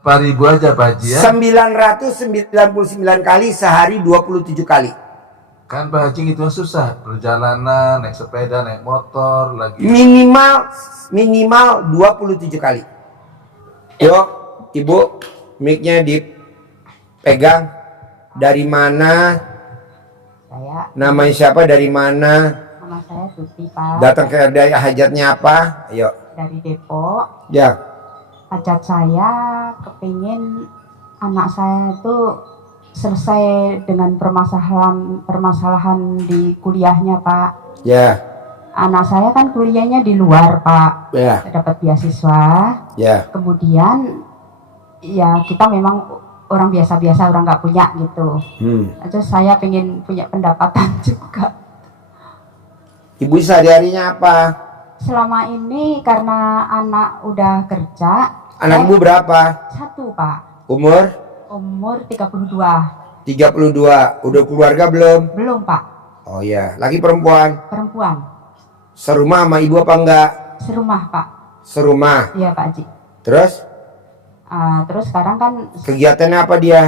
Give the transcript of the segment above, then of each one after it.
Ribu aja Pak Haji ya. 999 kali sehari 27 kali. Kan Pak Haji itu susah, perjalanan, naik sepeda, naik motor, lagi Minimal 27 kali. Yuk, Ibu, mic-nya dipegang. Dari mana? Saya. Namanya siapa? Dari mana? Nama saya Tuti, Pak. Datang ke RDI, hajatnya apa? Ayo. Dari Depok. Ya. Hajat saya kepingin anak saya itu selesai dengan permasalahan di kuliahnya, Pak. Ya. Anak saya kan kuliahnya di luar, Pak. Ya. Dapat beasiswa. Ya. Kemudian ya kita memang orang biasa-biasa, orang nggak punya gitu. Terus saya pengen punya pendapatan juga. Ibu sehari-harinya apa? Selama ini karena anak udah kerja. Anak ibu berapa? 1, Pak. Umur 32. 32. Udah keluarga belum? Belum, Pak. Oh ya, laki perempuan? Perempuan. Serumah sama ibu apa enggak? Serumah, Pak. Serumah? Iya, Pak Haji. Terus? Terus sekarang kan Kegiatannya apa dia?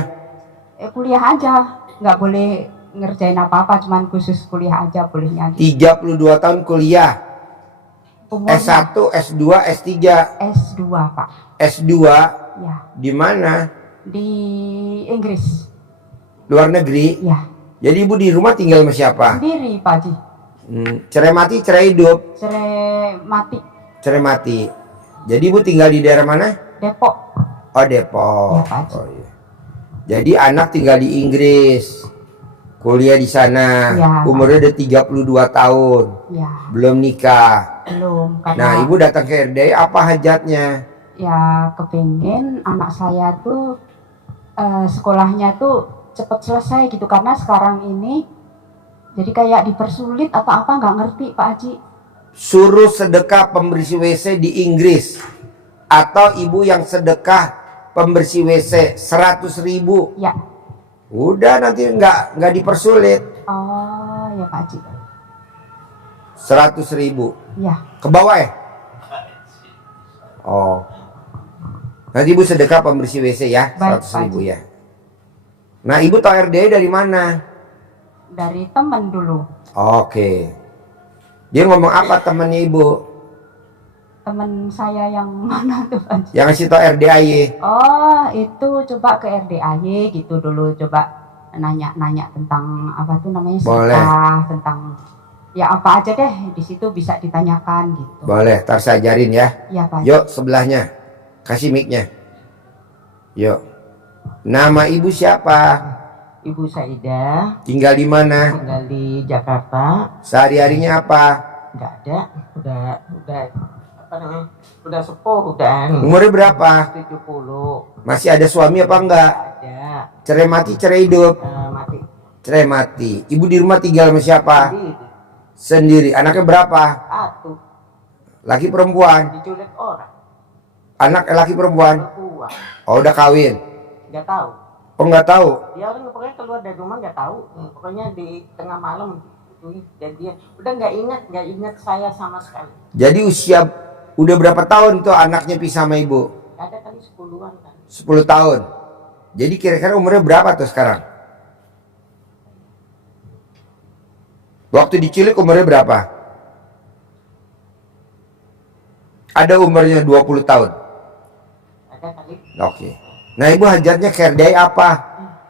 Kuliah aja. Nggak boleh ngerjain apa-apa, cuman khusus kuliah aja bolehnya. 32 tahun kuliah. Umurnya S1, S2, S3. S2, Pak. S2 Ya, di mana? di Inggris. Luar negeri? Ya, Jadi ibu di rumah tinggal sama siapa? sendiri, Pak Haji. Cerai mati, cerai hidup? Cerai mati. Cerai mati. Jadi ibu tinggal di daerah mana? Depok. Oh, Depok. Ya, Pak Haji. Oh, iya. Jadi anak tinggal di Inggris. Kuliah di sana. Ya, Umurnya udah 32 tahun. Ya, Belum nikah. belum. Karena Nah, ibu datang ke RDI, apa hajatnya? ya kepingin anak saya tuh sekolahnya tuh cepet selesai gitu, karena sekarang ini jadi kayak dipersulit atau apa nggak ngerti, Pak Haji. Suruh sedekah pembersih WC di Inggris, atau ibu yang sedekah pembersih WC 100.000. Ya. Udah, nanti nggak dipersulit. Oh ya, Pak Haji. 100.000 Ya. ke bawah ya. Oh, nanti ibu sedekah pembersih WC ya. Baik, 100.000 Pak. ya. Nah, ibu tahu RDI dari mana? Dari temen dulu. Oke. Dia ngomong apa temannya ibu? Temen saya yang mana tuh, Pak Haji? Yang ngasih tau RDI? Oh, itu coba ke RDAY gitu dulu, coba nanya-nanya tentang apa tuh namanya, sedekah, tentang ya apa aja deh di situ bisa ditanyakan gitu. Boleh, ntar saya ajarin ya. Iya, Pak. Yuk sebelahnya, kasih mic-nya. Yuk. Nama ibu siapa? Ibu Saidah, Tinggal di mana? tinggal di Jakarta. Sehari-harinya apa? Nggak ada, udah apa namanya? Udah sepuh, udah Umurnya berapa? 70. Masih ada suami apa enggak? Ada, Cerai mati, cerai hidup? mati. Cerai mati. Ibu di rumah tinggal sama siapa? Sendiri. Anaknya berapa? Satu, Laki perempuan? diculik orang, Anak laki perempuan? perempuan. Oh, udah kawin? Nggak tahu. Oh, nggak tahu. Dia orang pokoknya keluar dari rumah nggak tahu. Pokoknya di tengah malam itu dia udah nggak ingat saya sama sekali. Jadi usia udah berapa tahun tuh anaknya pisah sama ibu? Ada kali 10-an kan. 10 tahun. Jadi kira-kira umurnya berapa tuh sekarang? Waktu diculik umurnya berapa? Ada umurnya 20 tahun. Ada kali. Oke. Nah, ibu hajatnya ke RDI apa?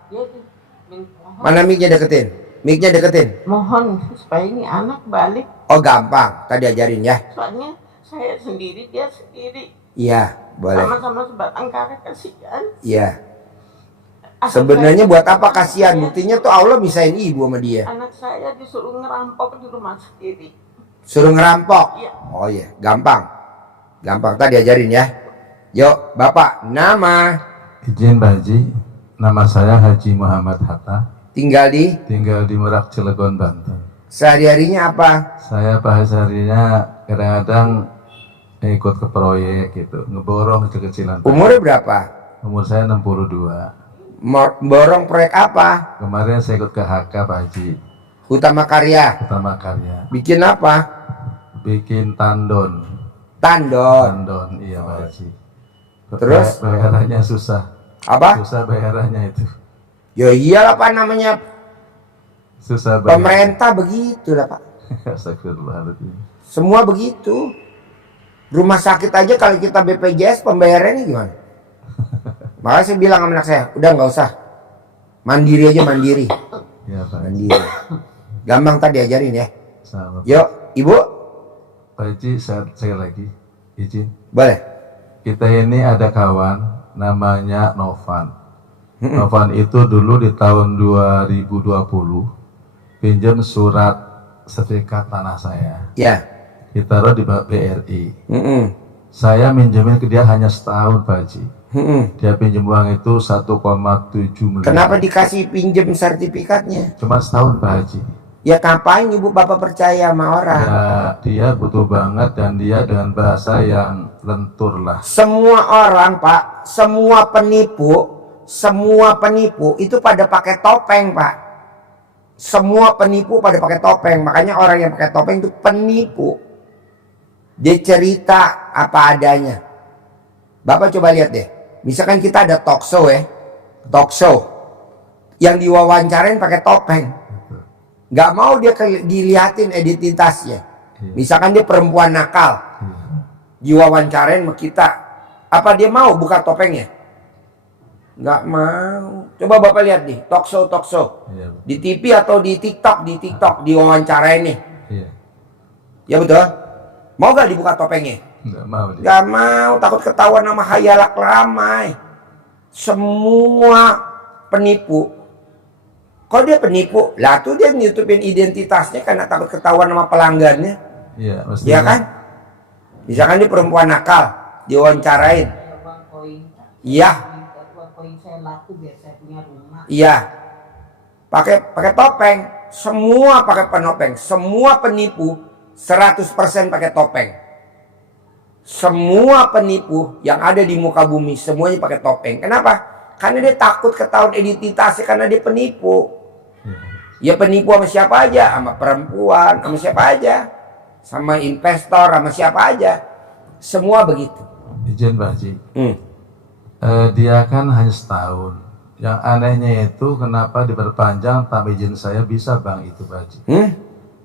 Dia tuh mohon, Mana mic-nya deketin? Mic-nya deketin. mohon supaya ini anak balik. Oh, gampang. Tadi ajarin ya. Soalnya saya sendiri, dia sendiri. Iya, boleh. Sama-sama sebatang kara, kasihan. Iya. Anak Sebenarnya saya- buat apa kasihan? Buktinya tuh Allah misahin ibu sama dia. Anak saya disuruh ngerampok di rumah sendiri. Suruh ngerampok. Iya. Oh iya, gampang. Gampang, tadi ajarin ya. Yuk, Bapak, nama Izin Pak Haji, nama saya Haji Muhammad Hatta, Tinggal di tinggal di Merak, Cilegon, Banten. sehari-harinya apa? Saya bahasanya kadang-kadang ikut ke proyek gitu, ngeborong kecil-kecilan. Umurnya berapa? Umur saya 62. Borong proyek apa? Kemarin saya ikut ke HK Pak Haji, Hutama Karya. Utama Karya. Bikin apa? Bikin tandon. Tandon. Tandon, iya Pak Haji. Terus? Bayarannya susah. Apa? Susah bayarannya itu. Ya iyalah Pak, namanya Susah bayar. pemerintah begitu lah Pak. Astagfirullahaladzim. Semua begitu. Rumah sakit aja kalau kita BPJS pembayarannya gimana? Makanya saya bilang sama anak saya, udah nggak usah. Mandiri aja, mandiri. Ya Pak Haji. Mandiri. Gampang tadi ajarin ya. Sama. Yuk, Ibu, Pak Haji, saya lagi izin. boleh. Kita ini ada kawan namanya Novan. Novan itu dulu di tahun 2020 pinjam surat sertifikat tanah saya. Ya. Ditaruh di BRI. Mm-mm. Saya minjemin ke dia hanya setahun Pak Haji. Mm-mm. Dia pinjam uang itu 1,7 miliar. Kenapa dikasih pinjem sertifikatnya? Cuma setahun Pak Haji. Ya ngapain Ibu Bapak percaya sama orang? Ya, dia butuh banget dan dia dengan bahasa yang lentur lah. Semua orang Pak, semua penipu itu pada pakai topeng Pak. Semua penipu pada pakai topeng. Makanya orang yang pakai topeng itu penipu. Dia cerita apa adanya. Bapak coba lihat deh. Misalkan kita ada talk show ya. Talk show. Yang diwawancarain pakai topeng. Gak mau dia dilihatin identitasnya. Misalkan dia perempuan nakal. Diwawancarain sama kita. Apa dia mau buka topengnya? Nggak mau. Coba Bapak lihat nih, talk show. Iya, Di TV atau di TikTok diwawancarain nih. iya. Ya betul? Mau gak dibuka topengnya? Nggak mau dia. Gak mau, takut ketahuan sama khayalak ramai. Semua penipu. Kalau dia penipu, lah tuh dia nutupin identitasnya karena takut ketahuan sama pelanggannya. Iya, mesti. Iya kan? Misalkan dia perempuan nakal, diwawancarain. Uang koin. Iya, Uang koin saya laku biar saya punya rumah. iya. Pakai topeng. Semua pakai penopeng. Semua penipu 100% pakai topeng. Semua penipu yang ada di muka bumi semuanya pakai topeng. Kenapa? Karena dia takut ketahuan identitasnya karena dia penipu. Ya penipu sama siapa aja, sama perempuan, sama siapa aja, sama investor, sama siapa aja, semua begitu. Izin Pak Haji. Dia kan hanya setahun. Yang anehnya itu kenapa diperpanjang tanpa izin saya bisa Bang itu Pak Haji.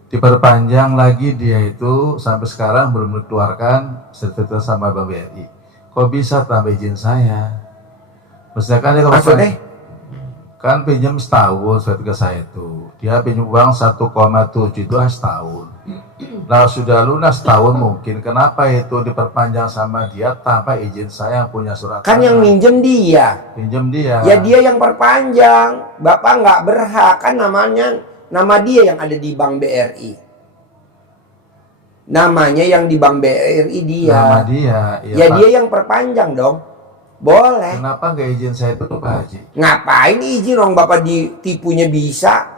Diperpanjang lagi dia itu sampai sekarang belum dikeluarkan sertifikat sama Bank BRI. Kok bisa tanpa izin saya? Maksudnya kan dia kalau Maksudnya? kan pinjam setahun sertifikat saya itu. Dia pinjam uang 1,7 itu setahun. Nah sudah lunas setahun mungkin. Kenapa itu diperpanjang sama dia tanpa izin saya yang punya surat Kan tanah? yang minjem dia. Pinjam dia. Ya dia yang perpanjang. Bapak nggak berhak, kan namanya nama dia yang ada di Bank BRI. Namanya yang di Bank BRI dia. Nama dia. Iya, Ya Pak. dia yang perpanjang dong. Boleh. Kenapa nggak izin saya itu Pak Haji? Ngapain izin orang Bapak ditipunya bisa?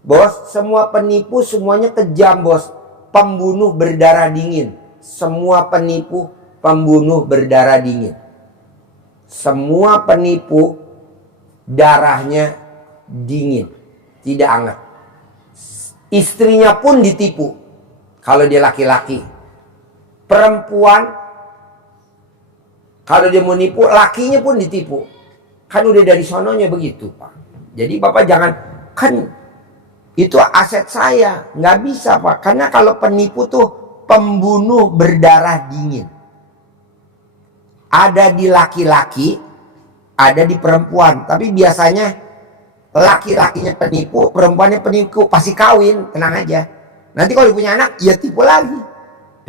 Bos, semua penipu semuanya kejam bos. Pembunuh berdarah dingin. Semua penipu pembunuh berdarah dingin. Semua penipu darahnya dingin. Tidak hangat. Istrinya pun ditipu. Kalau dia laki-laki. Perempuan kalau dia mau nipu, lakinya pun ditipu. Kan udah dari sononya begitu, Pak. Jadi Bapak jangan, kan itu aset saya. Nggak bisa, Pak. Karena kalau penipu tuh pembunuh berdarah dingin. Ada di laki-laki, ada di perempuan. Tapi biasanya laki-lakinya penipu, perempuannya penipu. Pasti kawin, tenang aja. Nanti kalau dia punya anak, ya tipu lagi.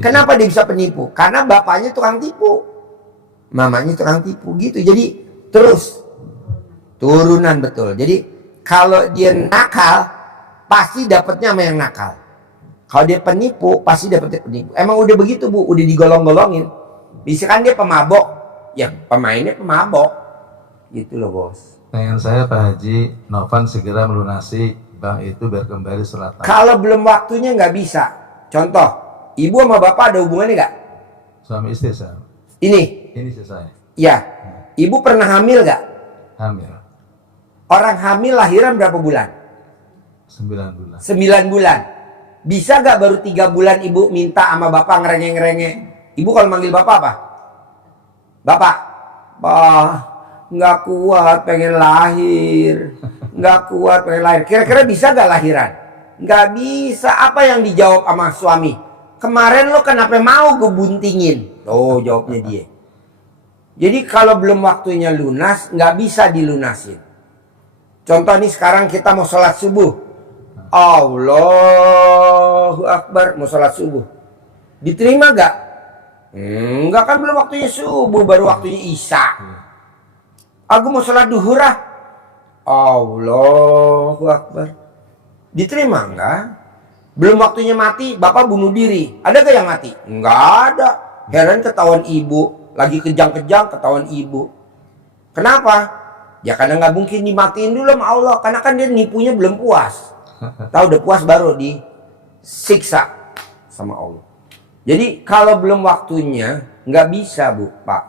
Kenapa dia bisa penipu? Karena bapaknya tukang tipu. Mamanya tukang tipu gitu. Jadi terus turunan betul. Jadi kalau dia nakal pasti dapatnya sama yang nakal. Kalau dia penipu pasti dapatnya penipu. Emang udah begitu Bu, udah digolong-golongin. Misalkan dia pemabok, ya pemainnya pemabok. Gitu loh bos. Pengen saya Pak Haji Novan segera melunasi bank itu biar kembali setelah tamat. Kalau belum waktunya nggak bisa. Contoh, ibu sama bapak ada hubungannya nggak? Suami istri saya. Ini sih saya. ya, ibu pernah hamil nggak? Hamil. Orang hamil lahiran berapa bulan? 9 bulan. 9 bulan. Bisa nggak baru 3 bulan ibu minta sama bapak ngerenge-ngerenge? Ibu kalau manggil bapak apa? Bapak, nggak kuat pengen lahir, nggak kuat pengen lahir. Kira-kira bisa nggak lahiran? Nggak bisa. Apa yang dijawab sama suami? Kemarin lo kenapa mau gue buntingin? Oh, jawabnya dia. Jadi kalau belum waktunya lunas, nggak bisa dilunasin. Contoh nih sekarang kita mau sholat subuh. Allahu Akbar, mau sholat subuh. Diterima nggak? Enggak, kan belum waktunya subuh, baru waktunya isya. Aku mau sholat duhur ah. Allahu Akbar. Diterima enggak? Belum waktunya mati, bapak bunuh diri. Ada gak yang mati? Enggak ada. Heran ketahuan ibu. Lagi kejang-kejang ketahuan ibu. Kenapa? Ya karena nggak mungkin dimatiin dulu sama Allah. Karena kan dia nipunya belum puas. Tahu udah puas baru disiksa sama Allah. Jadi kalau belum waktunya nggak bisa bu, pak.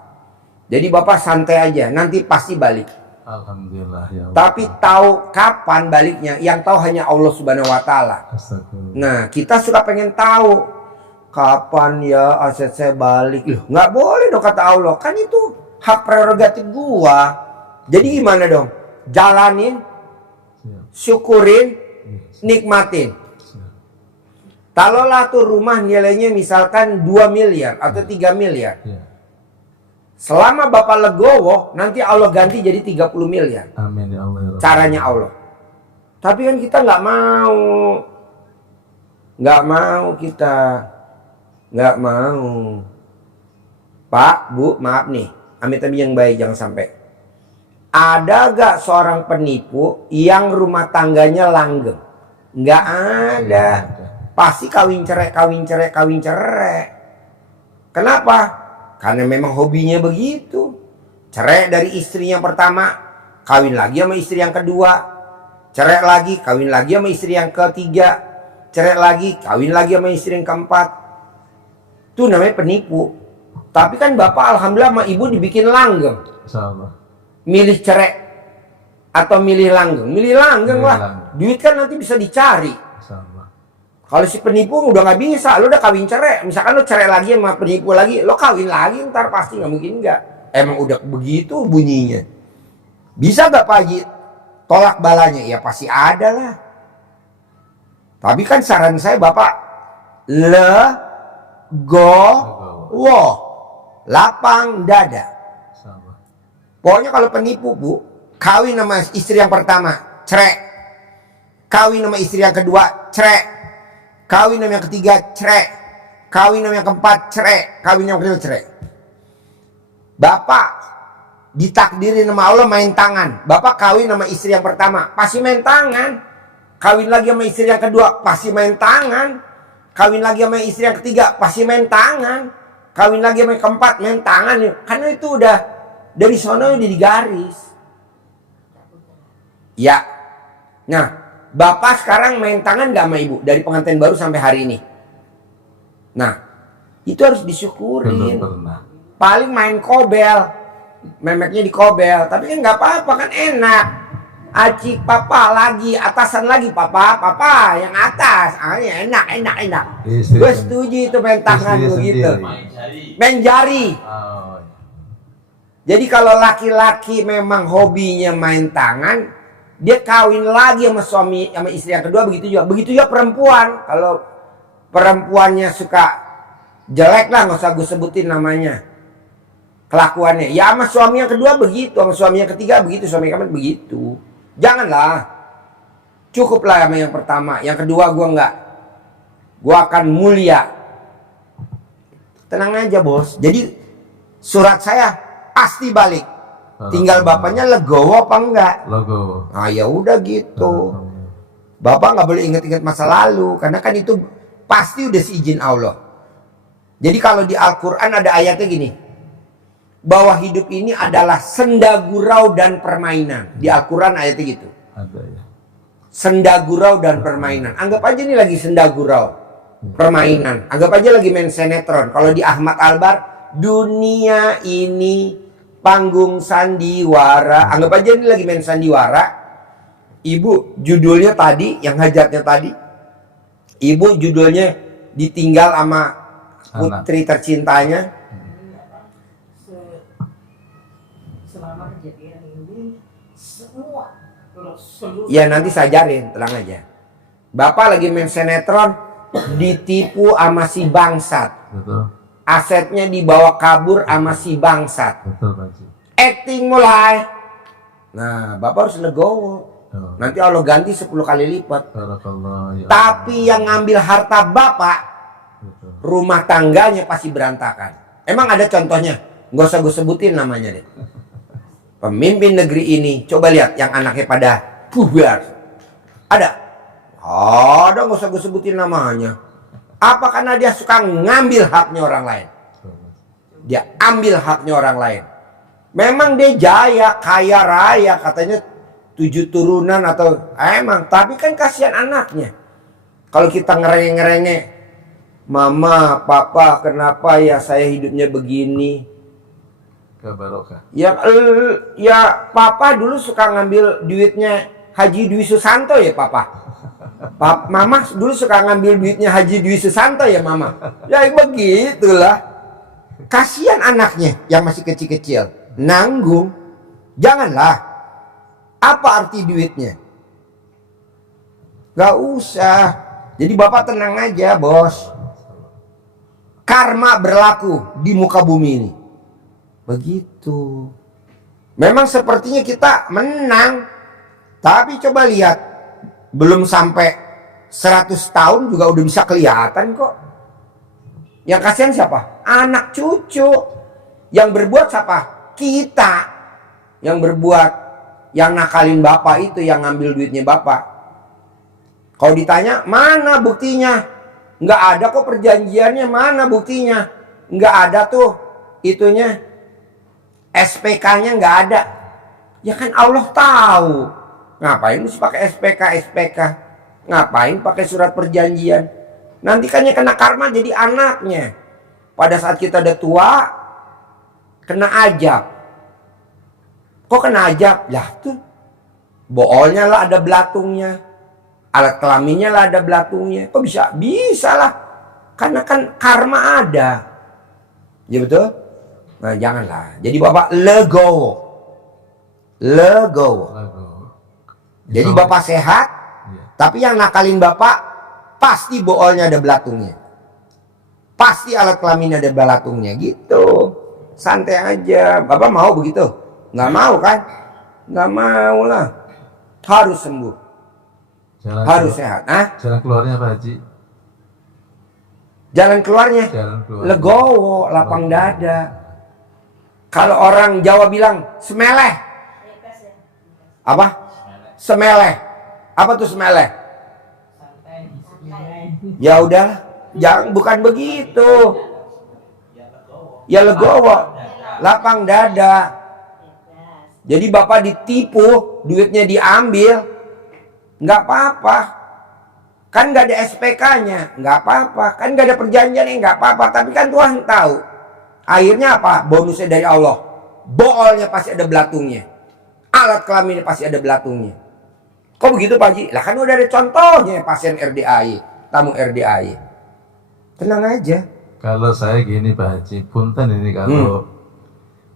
Jadi bapak santai aja, nanti pasti balik. Alhamdulillah ya Allah. Tapi tahu kapan baliknya, yang tahu hanya Allah Subhanahu Wa Taala. Astagfirullah. Nah kita suka pengen tahu kapan ya aset saya balik. Loh, nggak boleh dong kata Allah. Kan itu hak prerogatif gua. Jadi gimana dong? Jalanin, Siap. syukurin, Siap. nikmatin. Siap. Taruhlah tuh rumah nilainya misalkan 2 miliar atau 3 miliar. Ya. Selama bapak legowo, nanti Allah ganti jadi 30 miliar. Amin ya Allah ya Rabbal Caranya Allah. Tapi kan kita nggak mau. Nggak mau kita. Nggak mau. Pak, Bu, maaf nih. Amit-amit yang baik, jangan sampai. Ada gak seorang penipu yang rumah tangganya langgeng? Nggak ada. Pasti kawin cerai, kawin cerai, kawin cerai. Kenapa? Karena memang hobinya begitu. Cerai dari istri yang pertama, kawin lagi sama istri yang kedua. Cerai lagi, kawin lagi sama istri yang ketiga. Cerai lagi, kawin lagi sama istri yang keempat. Itu namanya penipu. Tapi kan bapak alhamdulillah sama ibu dibikin langgeng. Insyaallah. Milih cerai atau milih langgeng? Milih langgeng Milih lah. langgeng. Duit kan nanti bisa dicari. Insyaallah. Kalau si penipu udah nggak bisa, lo udah kawin cerai. Misalkan lo cerai lagi sama penipu lagi, lo kawin lagi ntar pasti nggak mungkin nggak. Emang udah begitu bunyinya. Bisa gak Pak Haji tolak balanya? Ya pasti ada lah. Tapi kan saran saya bapak wo lapang dada. Insyaallah. Pokoknya kalau penipu bu, kawin sama istri yang pertama, cerai. Kawin sama istri yang kedua, cerai. Kawin sama yang ketiga, cerai. Kawin sama yang keempat, cerai. Kawin yang kelima, cerai. Bapak ditakdirin sama Allah main tangan. Bapak kawin sama istri yang pertama, pasti main tangan. Kawin lagi sama istri yang kedua, pasti main tangan. Kawin lagi sama istri yang ketiga, pasti main tangan. Kawin lagi sama yang keempat, main tangan. Karena itu udah dari sono udah digaris. Ya. Nah, bapak sekarang main tangan gak sama ibu dari pengantin baru sampai hari ini? Nah, itu harus disyukurin. Belum pernah. Paling main kobel, memeknya di kobel, tapi kan nggak apa-apa, kan enak. Acik papa lagi, atasan lagi papa yang atas, ya enak. Istri Gue setuju itu main tangan istri begitu, sendiri. main jari. Oh, ya. Jadi kalau laki-laki memang hobinya main tangan, dia kawin lagi sama suami sama istri yang kedua, begitu juga perempuan. Kalau perempuannya suka jelek lah, nggak usah gue sebutin namanya, kelakuannya ya sama suami yang kedua begitu, sama suami yang ketiga begitu, suami yang keempat begitu. Janganlah, cukuplah sama yang pertama, yang kedua gue akan mulia. Tenang aja bos. Jadi surat saya pasti balik. Tinggal bapaknya legowo apa enggak? Logo. Ah ya udah gitu. Bapak nggak boleh ingat-ingat masa lalu, karena kan itu pasti udah seizin Allah. Jadi kalau di Al-Quran ada ayatnya gini, bahwa hidup ini adalah senda gurau dan permainan. Di Al-Quran ayatnya gitu. Ada ya. Senda gurau dan permainan. Anggap aja ini lagi senda gurau, permainan. Anggap aja lagi main sinetron. Kalau di Ahmad Albar, dunia ini panggung sandiwara. Anggap aja ini lagi main sandiwara. Ibu judulnya tadi, yang hajatnya tadi. Ibu judulnya ditinggal sama putri tercintanya. Selama kejadian ini semua seluruh Ya nanti saya ajarin, tenang aja. Bapak lagi main sinetron, ditipu sama si bangsat. Betul. Asetnya dibawa kabur sama si bangsat. Betul Pak Haji. Acting mulai. Nah, Bapak harus legowo. Oh. Nanti Allah ganti 10 kali lipat. Barakallah ya. Tapi yang ngambil harta Bapak, Betul. rumah tangganya pasti berantakan. Emang ada contohnya? Nggak usah gue sebutin namanya deh. Pemimpin negeri ini, coba lihat yang anaknya pada bubar. Ada? Ada, nggak usah gue sebutin namanya. Apa karena dia suka ngambil haknya orang lain? Dia ambil haknya orang lain. Memang dia jaya, kaya raya, katanya 7 turunan atau emang. Tapi kan kasihan anaknya. Kalau kita ngerenge-ngerenge, mama, papa, kenapa ya saya hidupnya begini? Gak barokah. Ya papa dulu suka ngambil duitnya Haji Dwi Susanto ya papa. Mama dulu suka ngambil duitnya Haji Dwi Susanto ya mama. Ya begitulah. Kasihan anaknya yang masih kecil-kecil. Nanggung. Janganlah. Apa arti duitnya? Gak usah. Jadi bapak tenang aja bos. Karma berlaku di muka bumi ini. Begitu. Memang sepertinya kita menang. Tapi coba lihat. Belum sampai 100 tahun juga udah bisa kelihatan kok. Yang kasihan siapa? Anak cucu. Yang berbuat siapa? Kita. Yang berbuat. Yang nakalin bapak itu, yang ngambil duitnya bapak. Kalau ditanya, mana buktinya? Nggak ada kok perjanjiannya, mana buktinya? Nggak ada tuh itunya. SPK-nya nggak ada. Ya kan Allah tahu. Ngapain mesti pakai SPK? Ngapain pakai surat perjanjian? Nanti kan kena karma jadi anaknya. Pada saat kita udah tua, kena ajab. Kok kena ajab? Lah tuh, boolnya lah ada belatungnya. Alat kelaminnya lah ada belatungnya. Kok bisa? Bisa lah. Karena kan karma ada. Ya betul? Nah janganlah. Jadi bapak legowo. Jadi bapak sehat. Iya. Tapi yang nakalin bapak pasti boolnya ada belatungnya. Pasti alat kelaminnya ada belatungnya. Gitu. Santai aja. Bapak mau begitu? Nggak mau kan? Nggak mau lah. Harus sembuh. Harus sehat. Jalan keluarnya Pak Haji. Jalan keluarnya Jalan keluar. legowo, lapang dada. Kalau orang Jawa bilang semeleh. Apa? Semeleh. Apa tuh semeleh? Ya udah, jangan, bukan begitu. Ya legowo, lapang dada. Jadi bapak ditipu, duitnya diambil, nggak apa-apa. Kan nggak ada SPK-nya, nggak apa-apa. Kan nggak ada perjanjiannya, nggak apa-apa. Tapi kan Tuhan tahu. Akhirnya apa? Bonusnya dari Allah. Boolnya pasti ada belatungnya. Alat kelaminnya pasti ada belatungnya. Kok begitu Pak Haji? Lah kan udah ada contohnya pasien RDAI, tamu RDAI. Tenang aja. Kalau saya gini Pak Haji, punten ini kalau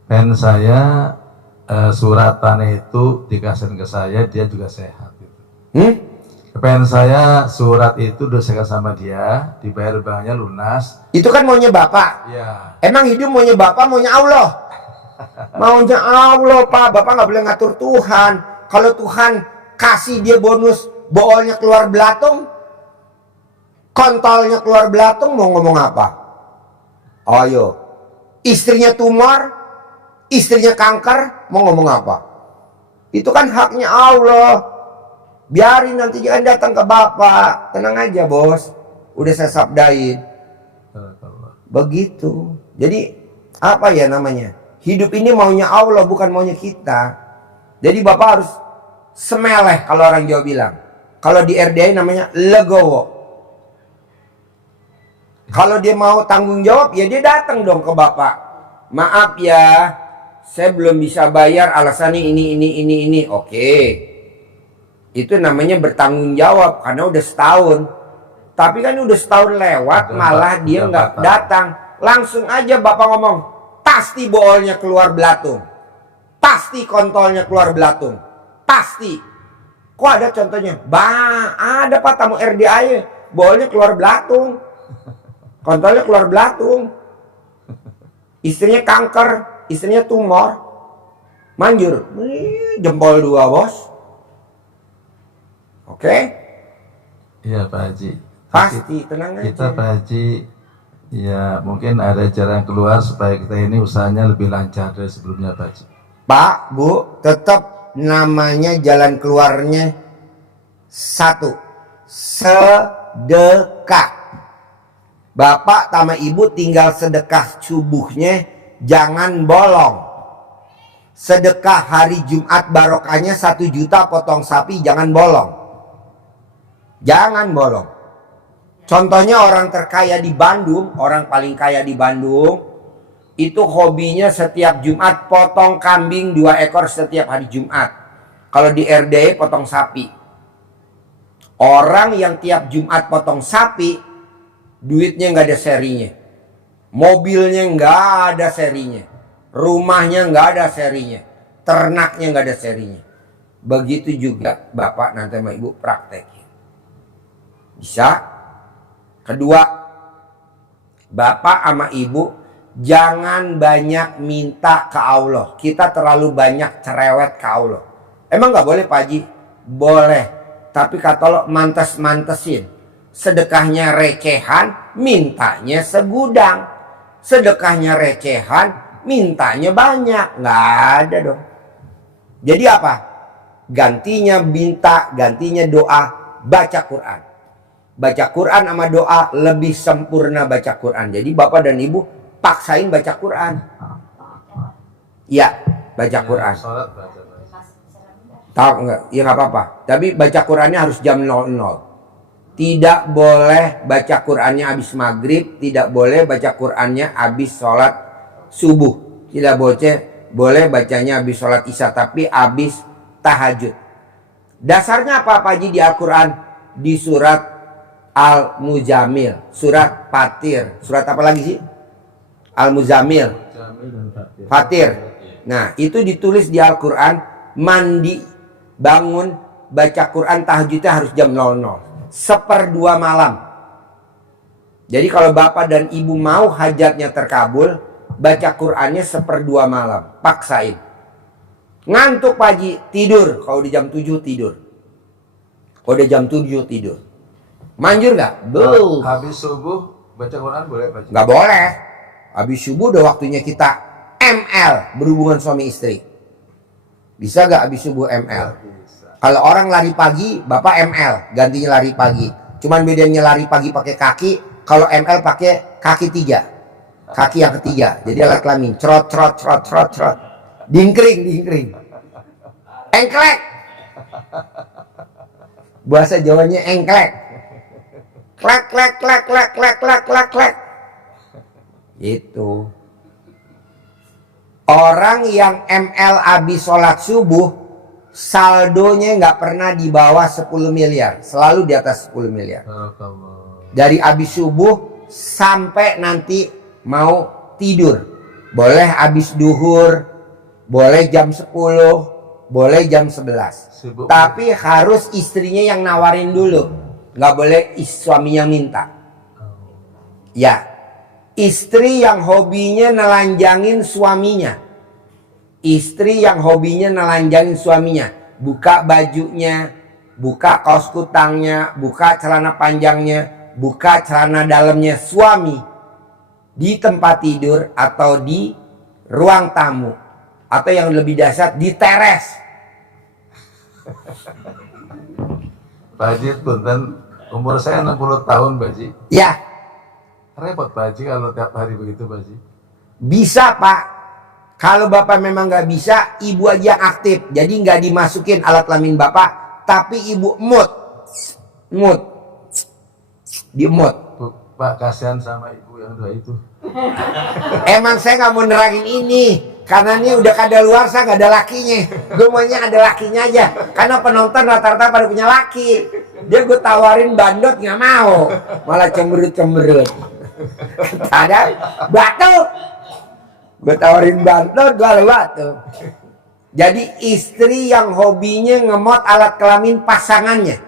pen saya suratan itu dikasih ke saya, dia juga sehat. Pen saya surat itu dosakan sama dia, dibayar banknya lunas. Itu kan maunya Bapak. Ya. Emang hidup maunya Bapak, maunya Allah. Maunya Allah Pak. Bapak nggak boleh ngatur Tuhan. Kalau Tuhan kasih dia bonus, boolnya keluar belatung, kontolnya keluar belatung, mau ngomong apa? Ayo. Istrinya tumor, istrinya kanker, mau ngomong apa? Itu kan haknya Allah. Biarin nanti jangan datang ke Bapak. Tenang aja bos. Udah saya sabdain. Begitu. Jadi apa ya namanya? Hidup ini maunya Allah, bukan maunya kita. Jadi Bapak harus semeleh kalau orang Jawa bilang. Kalau di RDI namanya legowo. Kalau dia mau tanggung jawab, ya dia datang dong ke Bapak. Maaf ya, saya belum bisa bayar, alasannya ini. Oke. Itu namanya bertanggung jawab karena udah setahun. Tapi kan udah setahun lewat, malah dia nggak datang. Langsung aja Bapak ngomong, pasti boolnya keluar belatung. Pasti kontolnya keluar belatung. Pasti. Kok ada contohnya? Ada Pak tamu RDI, boolnya keluar belatung. Kontolnya keluar belatung. Istrinya kanker, istrinya tumor. Manjur. Jempol 2 bos. Oke? Iya Pak Haji. Pasti, tenang aja. Kita Pak Haji, ya mungkin ada jalan keluar supaya kita ini usahanya lebih lancar dari sebelumnya Pak Haji. Pak, Bu, tetap namanya jalan keluarnya satu. Sedekah. Bapak sama Ibu tinggal sedekah subuhnya, jangan bolong. Sedekah hari Jumat barokahnya 1 juta potong sapi, jangan bolong. Jangan bolong. Contohnya orang terkaya di Bandung, orang paling kaya di Bandung, itu hobinya setiap Jumat potong kambing 2 ekor setiap hari Jumat. Kalau di RDI potong sapi. Orang yang tiap Jumat potong sapi, duitnya nggak ada serinya. Mobilnya nggak ada serinya. Rumahnya nggak ada serinya. Ternaknya nggak ada serinya. Begitu juga Bapak nanti sama Ibu praktekin. Bisa? Kedua, Bapak sama Ibu jangan banyak minta ke Allah. Kita terlalu banyak cerewet ke Allah. Emang nggak boleh Pak Haji? Boleh. Tapi kata Allah mantes-mantesin. Sedekahnya recehan, mintanya segudang. Sedekahnya recehan, mintanya banyak. Nggak ada dong. Jadi apa? Gantinya minta, gantinya doa, baca Quran. Baca Quran sama doa lebih sempurna baca Quran. Jadi Bapak dan Ibu paksain baca Quran. Ya, baca Quran. Sholat baca. Tahu nggak? Ya nggak apa-apa. Tapi baca Qurannya harus jam 00. Tidak boleh baca Qurannya habis maghrib. Tidak boleh baca Qurannya habis sholat subuh. Tidak boleh bacanya habis sholat isya. Tapi habis tahajud. Dasarnya apa Pak Haji di Al-Quran? Di surat Al-Muzamil. Surat Fatir. Surat apa lagi sih? Al-Muzamil. Fatir. Nah itu ditulis di Al-Quran. Mandi, bangun, baca Quran tahajudnya harus jam 00. 1/2 malam. Jadi kalau Bapak dan Ibu mau hajatnya terkabul, baca Qurannya 1/2 malam. Paksain. Ngantuk Pak Haji, tidur. Kalau di jam 7 tidur. Kalau udah jam 7 tidur. Manjur nggak? Belum. Habis subuh baca Quran boleh Pak Haji? Nggak boleh. Habis subuh udah waktunya kita ML, berhubungan suami istri. Bisa nggak habis subuh ML? Kalau orang lari pagi, Bapak ML, gantinya lari pagi. Cuman bedanya lari pagi pakai kaki, kalau ML pakai kaki 3. Kaki yang ketiga. Jadi alat kelamin. Cerot. Dingkring. Engklek. Bahasa Jawanya engklek. Klek. Itu. Orang yang ML habis sholat subuh, saldonya nggak pernah di bawah 10 miliar. Selalu di atas 10 miliar. Dari habis subuh sampai nanti mau tidur. Boleh habis duhur, boleh jam 10, boleh jam 11. Sibuk. Tapi harus istrinya yang nawarin dulu. Nggak boleh suaminya minta. Ya, istri yang hobinya nelanjangin suaminya. Istri yang hobinya nelanjangin suaminya. Buka bajunya, buka kaos kutangnya, buka celana panjangnya, buka celana dalamnya suami. Di tempat tidur atau di ruang tamu. Atau yang lebih dahsyat di teres. Pak Haji, punten, umur saya 60 tahun Pak Haji. Ya, Repot Pak Haji kalau tiap hari begitu Pak Haji. bisa Pak. Kalau bapak memang nggak bisa, ibu aja yang aktif. Jadi nggak dimasukin alat kelamin bapak, tapi ibu mut, di mut. Pak, kasihan sama ibu yang dua itu. Emang saya nggak mau nerangin ini, karena ini udah kadaluarsa, nggak ada lakinya. Gue maunya ada lakinya aja, karena penonton rata-rata pada punya laki. Dia gue tawarin bandot nggak mau, malah cemberut. Ada batu. Gue tawarin bantuan, gue batu. Jadi istri yang hobinya ngemot alat kelamin pasangannya.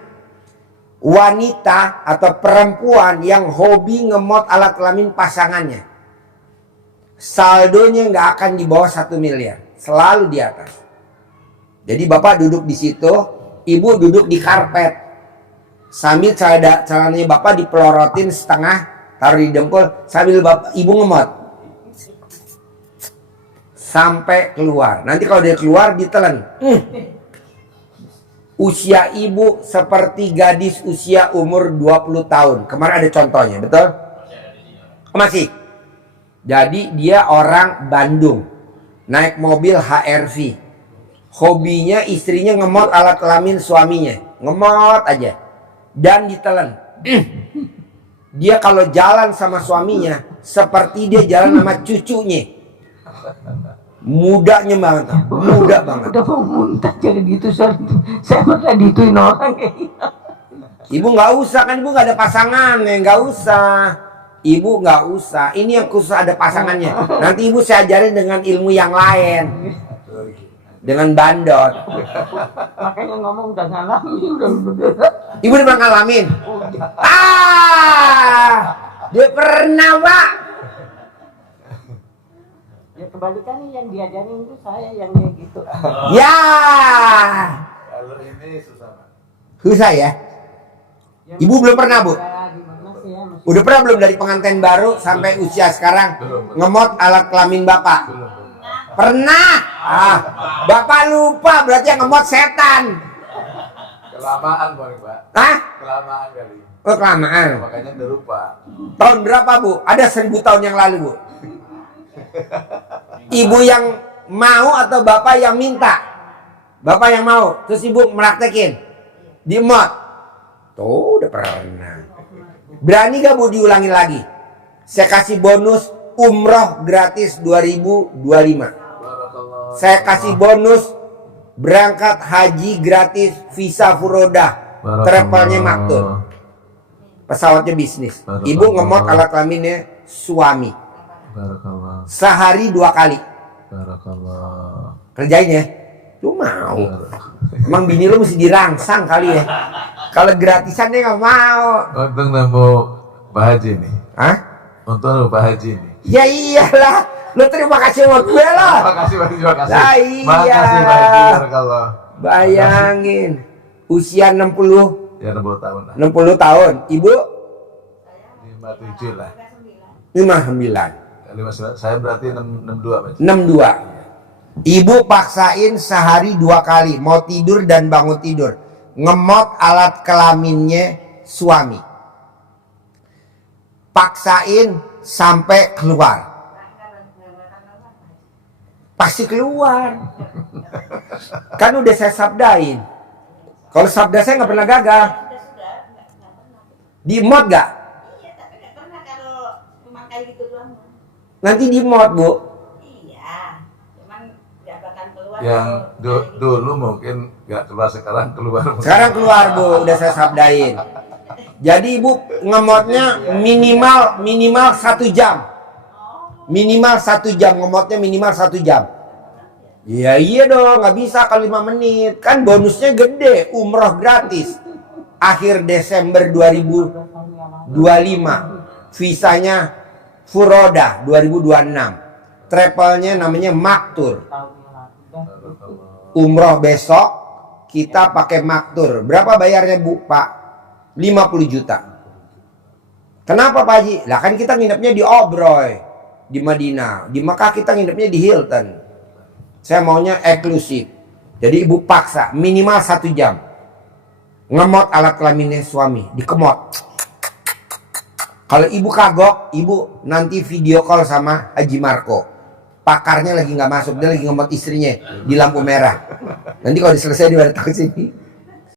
Wanita atau perempuan yang hobi ngemot alat kelamin pasangannya. Saldonya nggak akan di bawah 1 miliar. Selalu di atas. Jadi bapak duduk di situ, ibu duduk di karpet. Sambil celananya bapak dipelorotin setengah, taruh di dengkul, sambil ibu ngemot. Sampai keluar. Nanti kalau dia keluar ditelan. Usia ibu seperti gadis usia umur 20 tahun. Kemarin ada contohnya, betul? Masih. Jadi dia orang Bandung. Naik mobil HR-V. Hobinya istrinya ngemot alat kelamin suaminya. Ngemot aja. Dan ditelan. Dia kalau jalan sama suaminya seperti dia jalan sama cucunya. Muda banget. Udah mau muntah jadi gitu, saya pernah dituin orang kayak gitu. Ibu nggak usah, kan ibu nggak ada pasangan, nggak usah. Ibu nggak usah. Ini yang khusus ada pasangannya. Nanti ibu saya ajarin dengan ilmu yang lain, dengan bandot. Makanya ngomong udah ngalamin, udah. Ibu udah ngalamin. Dia pernah, Pak. Ya kebalikannya, yang diajarin itu saya yang kayak gitu. Ya. Kalau ini susah, Pak. Susah ya. Ibu belum pernah, Bu? Ya, gimana sih ya, masih... Udah pernah belum dari pengantin baru sampai usia sekarang ngemot alat kelamin bapak? Pernah. Bapak lupa, berarti yang ngemot setan. Kelamaan, Pak. Hah? Kelamaan kali. Oh, kelamaan. Makanya udah lupa. Tahun berapa, Bu? Ada 1000 tahun yang lalu, Bu. Ibu yang mau atau bapak yang minta? Bapak yang mau, terus ibu meraktekin di mod. Tuh udah pernah. Berani gak, Bu, diulangi lagi? Saya kasih bonus umroh gratis 2025. Saya kasih bonus berangkat haji gratis, visa furodah, travelnya maktur, pesawatnya bisnis. Ibu ngemot alat kelaminnya suami. Barakallah. Sehari 2 kali. Barakallah. Kerjain ya. Lu mau. Emang bini lu mesti dirangsang kali ya. Kalau gratisan dia gak mau. Untung nemu Pak Haji nih. Hah? Untung nemu Pak Haji nih. Ya iyalah. Lu terima kasih sama gue lah. Makasih, terima kasih. Lah iya. Makasih Pak Haji. Barakallah. Bayangin. Usia 60. Ya 60 tahun lah. 60 tahun. Ibu? 57 lah. 59. 59. Saya berarti 62, Pak. 62. Ibu paksain sehari 2 kali. Mau tidur dan bangun tidur. Ngemot alat kelaminnya suami. Paksain sampai keluar. Pasti keluar. Kan udah saya sabdain. Kalau sabda saya nggak pernah gagal. Di mod gak? Iya, tapi nggak pernah kalau memakai gitu doang. Nanti di mod, Bu. Iya, cuman nggak bakal keluar. Yang kalau dulu mungkin nggak keluar, sekarang keluar. Sekarang keluar, Bu. Udah saya sabdain. Jadi Ibu ngemotnya minimal 1 jam. Minimal 1 jam, ngemotnya minimal 1 jam. Iya dong, nggak bisa kalau 5 menit. Kan bonusnya gede, umroh gratis. Akhir Desember 2025. Visanya furoda 2026. Travelnya namanya maktur. Umroh besok kita pakai maktur. Berapa bayarnya, Bu? Pak? 50 juta. Kenapa, Pak Haji? Lah kan kita nginepnya di Obroy, di Madinah. Di Mekah kita nginepnya di Hilton. Saya maunya eksklusif. Jadi ibu paksa minimal 1 jam. Ngemot alat kelaminnya suami, dikemot. Kalau ibu kagok, ibu nanti video call sama Haji Marco. pakarnya lagi nggak masuk, dia lagi ngomong istrinya di lampu merah. Nanti kalau selesai dia datang ke sini.